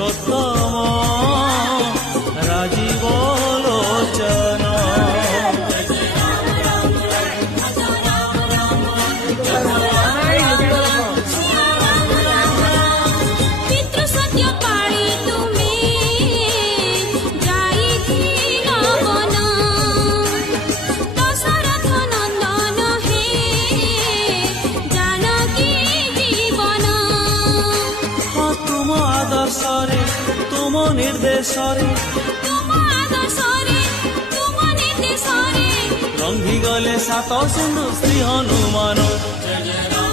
पुरुषोत्तम राजीव लोचन। तुम निर्देशरे रंगी गले सात सिंधु श्री हनुमान। जय जय राम।